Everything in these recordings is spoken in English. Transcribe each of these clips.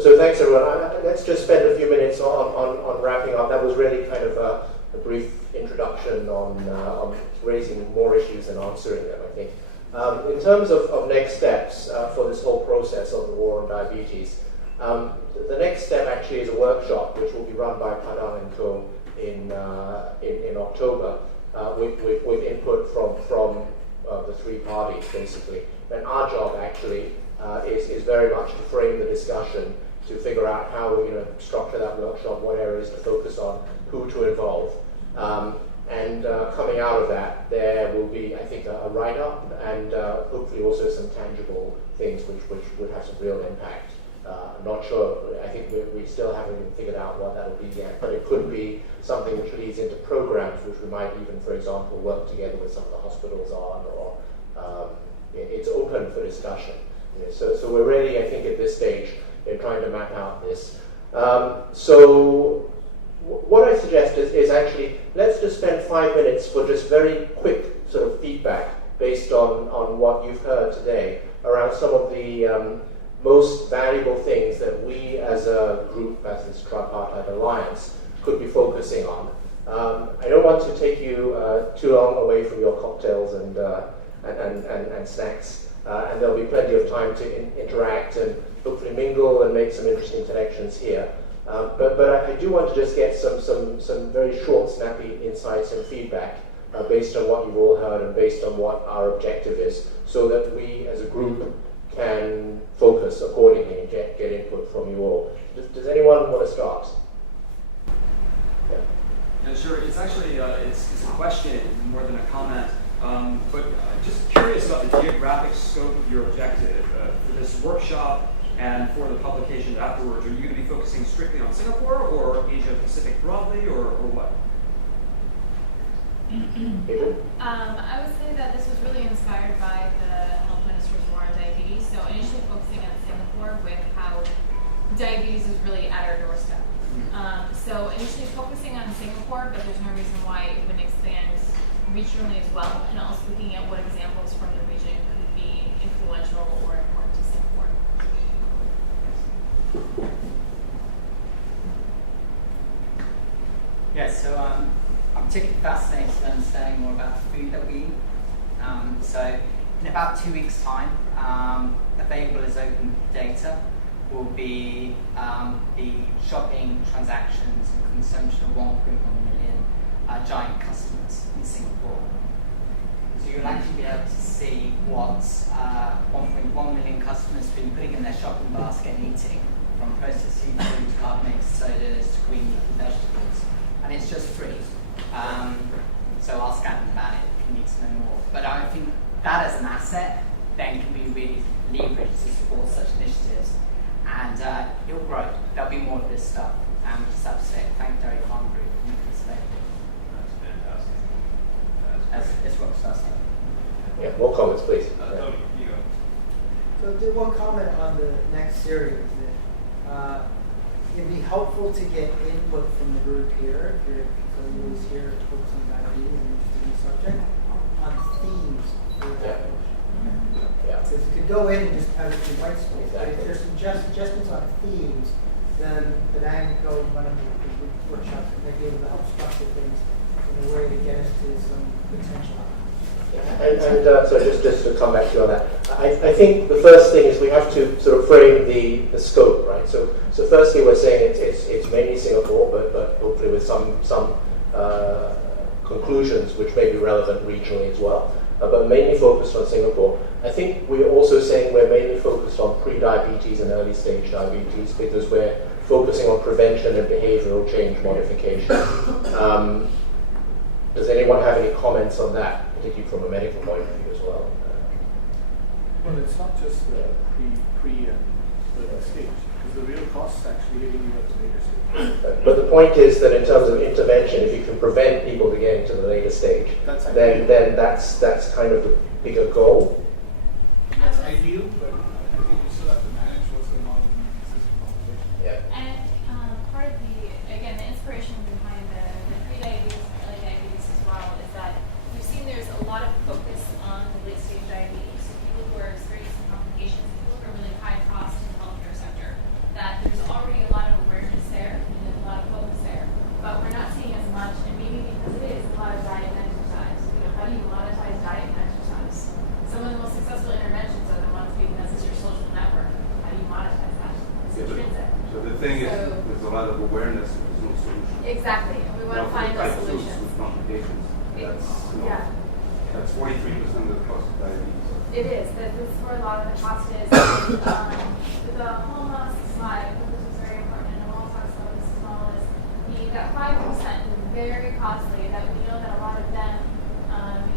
So thanks everyone. Let's just spend a few minutes on wrapping up. That was really kind of a brief introduction on raising more issues and answering them, I think. In terms of next steps for this whole process of the war on diabetes, the next step actually is a workshop which will be run by Padang and Co. in October with input from the three parties, basically. And our job actually is very much to frame the discussion, to figure out how we're going to structure that workshop, what areas to focus on, who to involve. And coming out of that, there will be, I think, a write-up and hopefully also some tangible things which would have some real impact. I'm not sure, I think we still haven't even figured out what that will be yet, but it could be something which leads into programs which we might even, for example, work together with some of the hospitals on, or it's open for discussion. So we're really, I think, at this stage, trying to map out this. So what I suggest is actually, let's just spend 5 minutes for just very quick sort of feedback based on what you've heard today around some of the most valuable things that we as a group, as this tripartite alliance, could be focusing on. I don't want to take you too long away from your cocktails and snacks, and there'll be plenty of time to interact and hopefully mingle and make some interesting connections here. But I do want to just get some very short, snappy insights and feedback based on what you've all heard and based on what our objective is, so that we as a group can focus accordingly and get input from you all. Does anyone want to start? Yeah, sure. It's actually it's a question more than a comment. But just curious about the geographic scope of your objective for this workshop and for the publications afterwards. Are you going to be focusing strictly on Singapore or Asia Pacific broadly, or what? I would say that this was really inspired by the Health Minister's War on Diabetes. So initially focusing on Singapore with how diabetes is really at our doorstep. So initially focusing on Singapore, but there's no reason why it wouldn't expand regionally as well, and also looking at what examples from the region could be influential or important to Singapore. Yeah, so I'm particularly fascinated in understanding more about the food that we eat. So in about 2 weeks' time, available as open data will be the shopping transactions and consumption of 1.1 million giant customers in Singapore. So you'll actually be able to see what 1.1 million customers have been putting in their shopping basket and eating, from processed seafood to carbonated sodas to green leafy vegetables. And it's just free. So I'll scan them about it if you need to know more. But I think that as an asset then can be really leveraged to support such initiatives. And it'll grow. There'll be more of this stuff. And we just have to say thank Dairy Farm Group for participating. That's fantastic. It's rockstar stuff. Yeah, more comments, please. Tony, you go. So I did one comment on the next series that it'd be helpful to get input from the group here, if somebody who's here to focus on diabetes and interested in the subject, on themes for that motion. Yeah. Because you could go in and just have it in white space. Exactly. But if there's suggestions on themes, then the Danco and one of the workshops may be able to help structure things in a way to get us to some potential outcomes. So just to come back to you on that, I think the first thing is we have to sort of frame the scope, right? So firstly we're saying it's mainly Singapore, but hopefully with some conclusions which may be relevant regionally as well, but mainly focused on Singapore. I think we're also saying we're mainly focused on pre-diabetes and early stage diabetes because we're focusing on prevention and behavioral change modification. Does anyone have any comments on that, particularly from a medical point of view as well? Well, it's not just the pre and early stage, because the real cost is actually hitting you at the later stage. But the point is that in terms of intervention, if you can prevent people from getting to the later stage, then that's kind of the bigger goal. That's ideal, but I think you still have to manage what's going on in the existing population. Yeah. And part of the inspiration behind the pre-diabetes and early diabetes as well is that we've seen there's a lot of focus on the late stage diabetes, so people who are experiencing complications, people who are really high cost in the healthcare sector, that there's lot of awareness, there's no solution. Exactly, and we want to find those solutions. With complications. Yeah. That's 43% of the cost of diabetes. It is. This is where a lot of the cost is. The home loss slide, which is very important, and we'll talk about this as well, is that 5% is very costly. That we know that a lot of them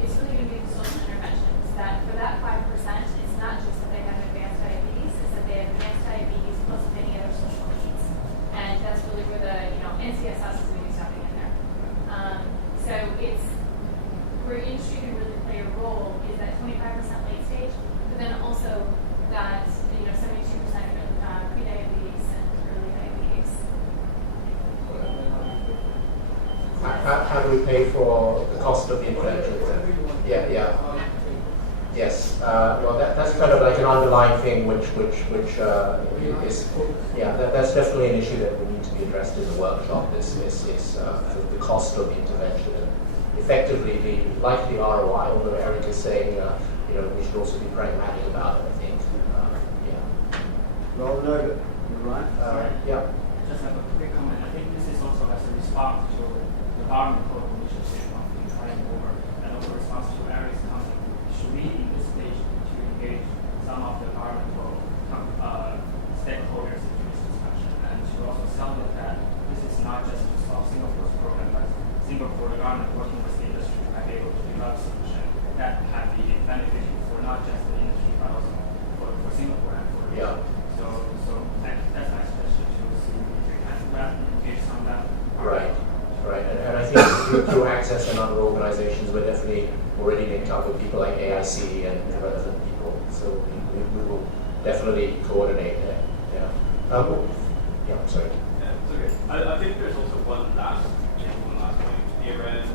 is really going to be the social interventions. That for that 5%, it's not just that they have advanced diabetes; it's that they have advanced diabetes plus many other social needs, and that's really where the NCSS is going to be stepping in there. So it's where industry can really play a role is that 25% late stage, but then also that 72% pre-diabetes and early diabetes. How do we pay for the cost of the interventions? Yeah. Yes. Well, that's kind of like an underlying thing, which is that's definitely an issue that will need to be addressed in the workshop. Is the cost of the intervention and effectively the likely ROI. Although Eric is saying we should also be pragmatic about it. I think. Well noted. You're right. Yeah. Just have a quick comment. I think this is also as a response to the governmental initiative of the trying over, and also response to Eric's comment. Should we, in this stage, to engage some of the governmental stakeholders into this discussion, and to also tell them that this is not just to solve Singapore's problem, but Singapore, the government working with the industry to be able to develop a solution that can be beneficial for not just the industry, but also for Singapore and for the region. So that's my suggestion to see if we can engage some of that. Right. And I think through Access and other organizations, we're definitely already linked up with people like AIC and relevant people. So we will definitely coordinate that. Yeah. Sorry. Yeah, it's okay. I think there's also one last point here, and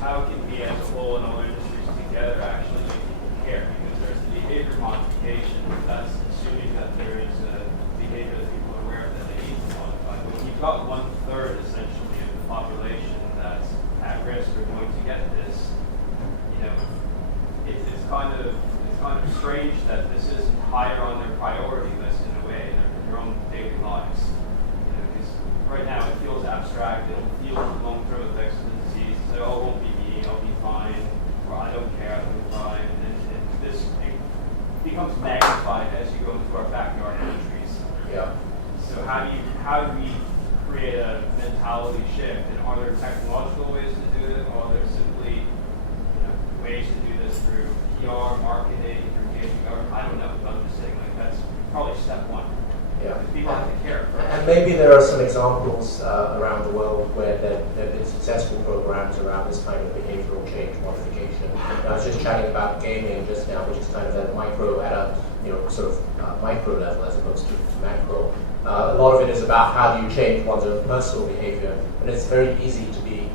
how can we as a whole and all industries together actually make people care? Because there's the behavior modification, that's assuming that there is a behavior that people are aware of that they need to modify. But when you've got 1/3 essentially of the population that's at risk or going to get this, it's kind of strange that this isn't higher on their priority list in a way in their own daily lives. Because right now it feels abstract, they don't feel the long-term effects of the disease. Say, oh, it won't be me, I'll be fine, or I don't care, I'll be fine. And this becomes magnified as you go into our backyard countries. Yeah. So how do we create a mentality shift? And are there technological ways to do it, or are there simply ways to do this through PR, marketing, through engaging government? I don't know, but I'm just saying that's probably step one. Yeah. People have to care. And maybe there are some examples around the world where there have been successful programs around this kind of behavioral change modification. I was just chatting about gaming just now, which is kind of at a micro level as opposed to macro. A lot of it is about how do you change one's own personal behavior, and it's very easy to be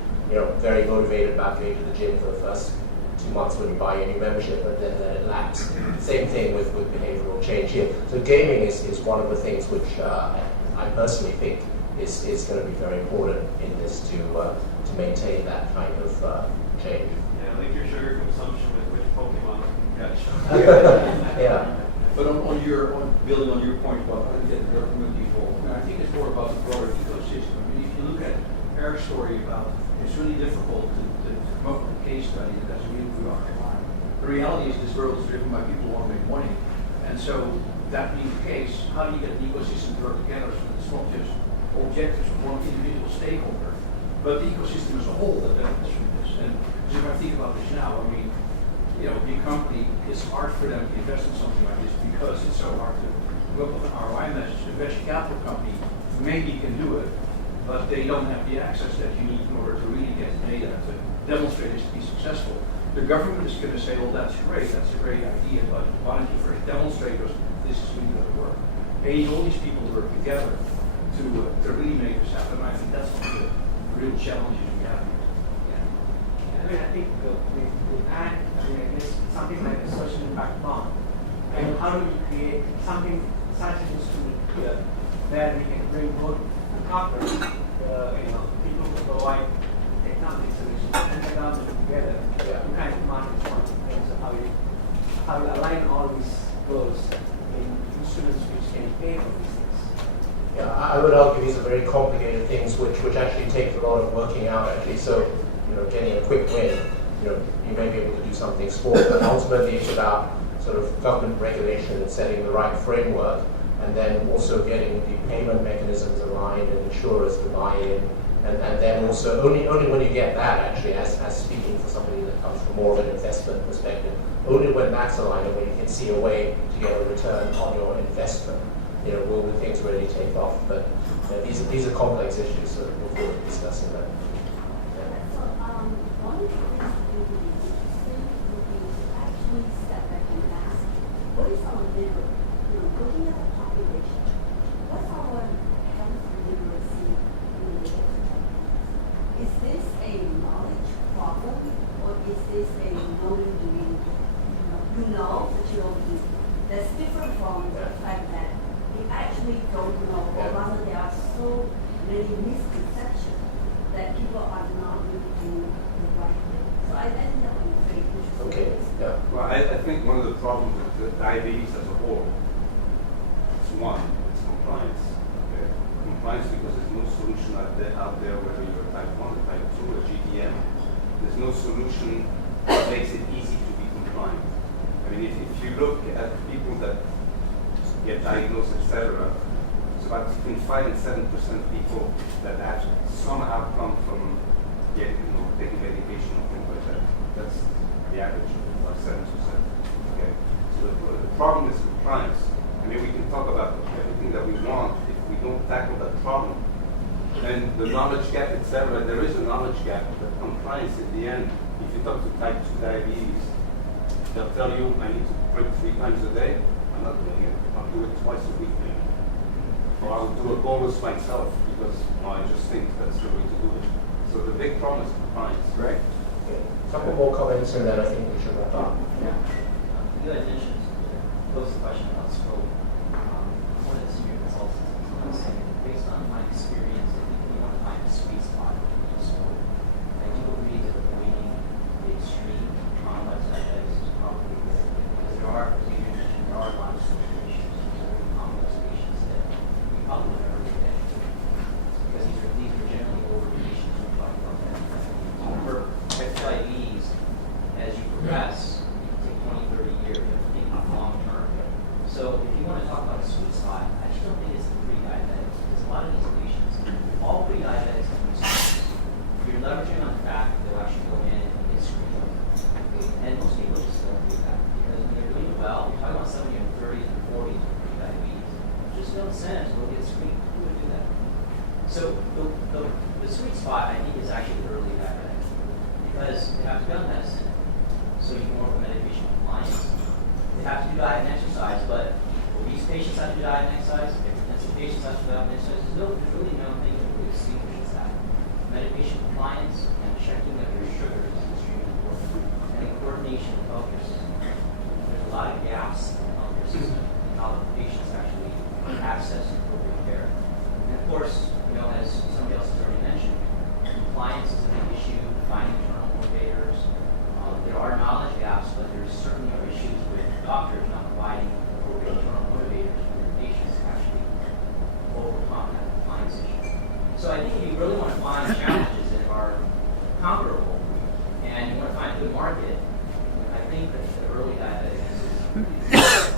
very motivated about going to the gym for the first 2 months when you buy a new membership, but then it lapses. Same thing with behavioral change here. So gaming is one of the things which I personally think is going to be very important in this to maintain that kind of change. Yeah, like your sugar consumption with which Pokemon you can catch. Yeah. But building on your point about how to get the government involved, I think it's more about the broader ecosystem. I mean, if you look at Eric's story about it's really difficult to come up with a case study that's really good on time. The reality is this world is driven by people who want to make money. And so that being the case, how do you get the ecosystem to work together so that it's not just objectives of one individual stakeholder, but the ecosystem as a whole that benefits from this. And so if I think about this now, I mean, big company, it's hard for them to invest in something like this because it's so hard to come up with an ROI message. A venture capital company maybe can do it, but they don't have the access that you need in order to really get the data to demonstrate it to be successful. The government is going to say, well, that's a great idea, but why don't you first demonstrate us this is really going to work? They need all these people to work together to really make this happen. And I think that's one of the real challenges we have here. I think we add, I guess, something like a social impact bond. And how do we create something such an instrument here where we can bring both the corporate, people who provide technology solutions, and the government together to kind of market one in terms of how we align all these goals in instruments which can pay for these things. Yeah, I would argue these are very complicated things which actually take a lot of working out actually. So, getting a quick win, you may be able to do something small, but ultimately it's about sort of government regulation and setting the right framework, and then also getting the payment mechanisms aligned and insurers to buy in. And then also, only when you get that actually, as speaking for somebody that comes from more of an investment perspective, only when that's aligned and when you can see a way to get a return on your investment, will the things really take off. But these are complex issues, so we'll be discussing that. So, one of the things that would be interesting would be to actually step back and ask, what is our literacy? Looking at the population, what's our health literacy related to diabetes? Is this a knowledge problem, or is this a knowing doing? You know, but you don't do. That's different from the fact that you actually don't know, or rather there are so many misconceptions that people are not really doing the right thing. So I think that would be very interesting. Okay, yeah. Well, I think one of the problems with diabetes as a whole, it's compliance. Okay? Compliance, because there's no solution out there whether you're type 1 or type 2 or GDM. There's no solution that makes it easy to be compliant. I mean, if you look at people that get diagnosed, etc., it's about between 5 and 7% people that have some outcome from taking medication or things like that. That's the average, about 7%. Okay? So the problem is compliance. I mean, we can talk about everything that we want. If we don't tackle that problem, then the knowledge gap, etc., there is a knowledge gap, but compliance in the end, if you talk to type 2 diabetes, they'll tell you, I need to drink 3 times a day. I'm not doing it. I'll do it twice a week. Or I'll do a bolus myself because I just think that's the way to do it. So the big problem is compliance. Right. Okay. A couple more comments and then I think we should wrap up. Yeah. You had mentioned, posed a question about scope. One of the senior consultants was saying, based on my experience, I think we want to find a sweet spot in scope. I do agree that avoiding the extreme complex diabetes is probably good, because there are, as you mentioned, there are a lot of situations, very complex patients that we probably look at every day. Because these are generally older patients who are talking about that. For diabetes, as you progress, it can take 20, 30 years, long term. So if you want to talk about a sweet spot, I just don't think it's the pre-diabetics, because a lot of these patients, all pre-diabetics have concerns. You're leveraging on the fact that they'll actually go in and get screened. And most people just don't do that, because when they're doing well, you're talking about somebody in their 30s and 40s with pre-diabetes. There's no incentive to go get screened. Who would do that? So the sweet spot, I think, is actually early diabetics, because they have to be on medicine, so you can work with medication compliance. They have to do diet and exercise, but obese patients have to do diet and exercise, hypertensive patients have to do diet and exercise. There's really no thing that really distinguishes that. Medication compliance and checking of your sugars is extremely important. And the coordination of healthcare system. There's a lot of gaps in the healthcare system and how the patients actually access appropriate care. And of course, as somebody else has already mentioned, compliance is a big issue, finding internal motivators. There are knowledge gaps, but there certainly are issues with doctors not providing appropriate internal motivators for their patients to actually overcome that compliance issue. So I think if you really want to find challenges that are comparable and you want to find a good market, I think that the early diabetics is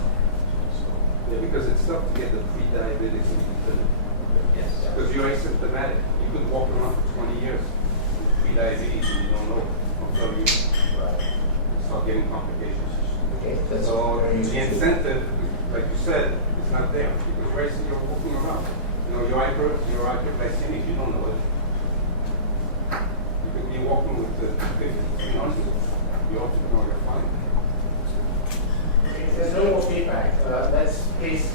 Yeah, because it's tough to get the pre-diabetics into the clinic. Yes. Because you're asymptomatic. You could walk around for 20 years with pre-diabetes and you don't know until you start getting complications. Okay, that's So very the useful. incentive, like you said, is not there because you're walking around. Your hyperglycemic, you don't know it. You could be walking with 50, 300. You ought to know you're fine. If there's no more feedback, let's please